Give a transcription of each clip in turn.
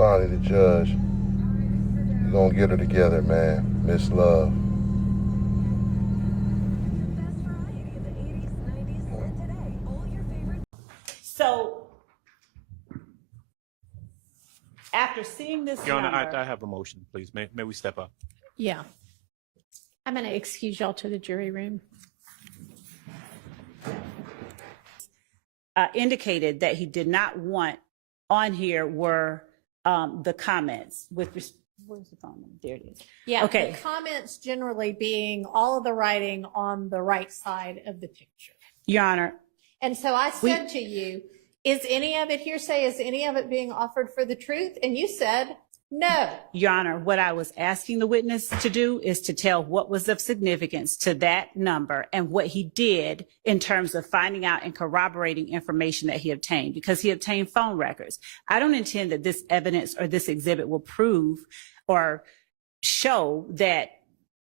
finally the judge. You're gonna get her together, man. Miss Love. So, after seeing this Your Honor, number, I have a motion, please. May we step up? Yeah. I'm going to excuse y'all to the jury room. indicated that he did not want on here were the comments with where's the phone number? There it is. Yeah. Okay. The comments generally being all of the writing on the right side of the picture. Your Honor. And so I said to you, is any of it hearsay? Is any of it being offered for the truth? And you said no. Your Honor, what I was asking the witness to do is to tell what was of significance to that number and what he did in terms of finding out and corroborating information that he obtained, because he obtained phone records. I don't intend that this evidence or this exhibit will prove or show that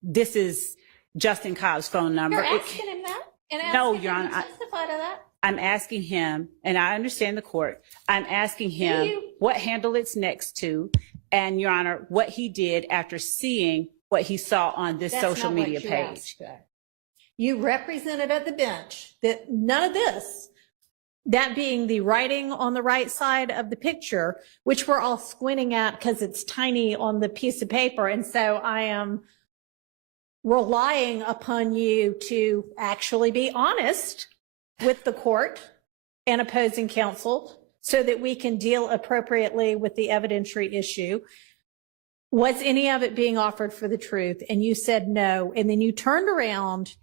this is Justin Cobb's phone number. You're asking him that? And No, asking Your him Honor. to testify to that? I'm asking him, and I understand the court, I'm asking him what handle it's next to, and Your Honor, what he did after seeing what he saw on this social media page. You represented at the bench that none of this, that being the writing on the right side of the picture, which we're all squinting at because it's tiny on the piece of paper. And so I am relying upon you to actually be honest with the court and opposing counsel so that we can deal appropriately with the evidentiary issue. Was any of it being offered for the truth? And you said no. And then you turned around,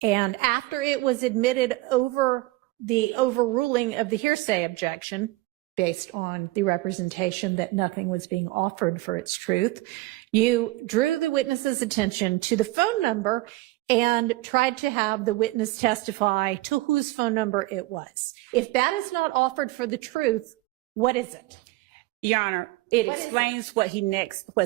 and after it was admitted over the overruling of the hearsay objection, based on the representation that nothing was being offered for its truth, you drew the witness's attention to the phone number and tried to have the witness testify to whose phone number it was. If that is not offered for the truth, what is it? Your Honor, it explains what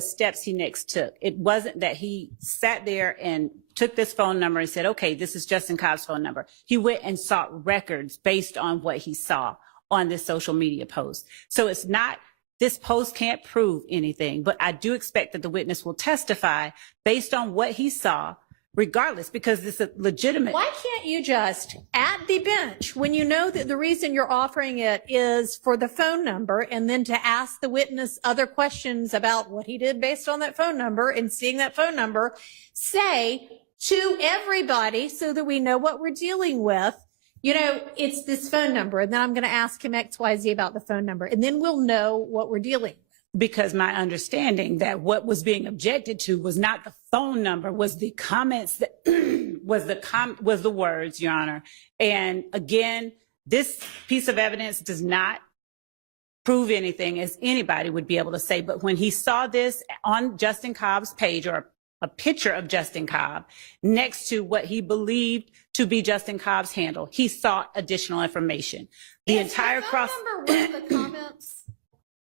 steps he next took. It wasn't that he sat there and took this phone number and said, okay, this is Justin Cobb's phone number. He went and sought records based on what he saw on this social media post. So it's not, this post can't prove anything, but I do expect that the witness will testify based on what he saw, regardless, because it's a legitimate. Why can't you just, at the bench, when you know that the reason you're offering it is for the phone number, and then to ask the witness other questions about what he did based on that phone number and seeing that phone number, say to everybody so that we know what we're dealing with, you know, it's this phone number, and then I'm going to ask him XYZ about the phone number, and then we'll know what we're dealing with. Because my understanding that what was being objected to was not the phone number, was the comments that was the words, Your Honor. And again, this piece of evidence does not prove anything, as anybody would be able to say. But when he saw this on Justin Cobb's page, or a picture of Justin Cobb next to what he believed to be Justin Cobb's handle, he sought additional information. The entire cross number with the comments.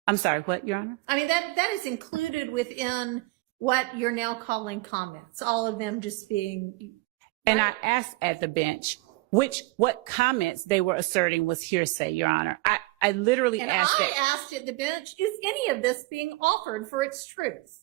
I'm sorry, what, Your Honor? I mean, that is included within what you're now calling comments, all of them just being. And I asked at the bench what comments they were asserting was hearsay, Your Honor. I literally asked it. I asked at the bench, is any of this being offered for its truth?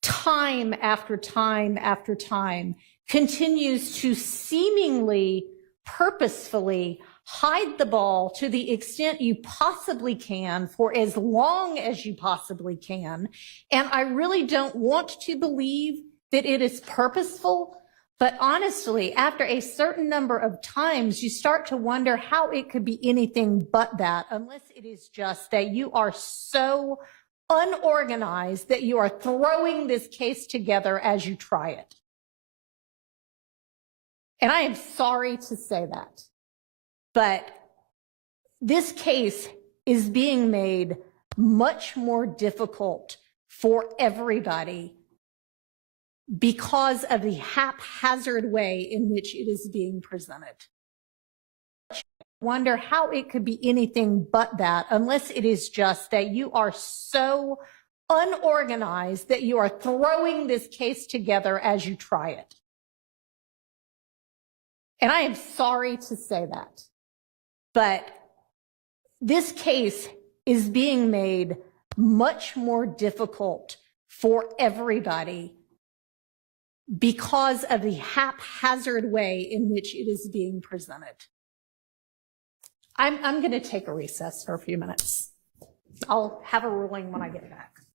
Time after time after time continues to seemingly purposefully hide the ball to the extent you possibly can for as long as you possibly can. And I really don't want to believe that it is purposeful, but honestly, after a certain number of times, you start to wonder how it could be anything but that, unless it is just that you are so unorganized that you are throwing this case together as you try it. And I am sorry to say that. But this case is being made much more difficult for everybody because of the haphazard way in which it is being presented. I wonder how it could be anything but that, unless it is just that you are so unorganized that you are throwing this case together as you try it. And I am sorry to say that. But this case is being made much more difficult for everybody because of the haphazard way in which it is being presented. I'm going to take a recess for a few minutes. I'll have a ruling when I get back.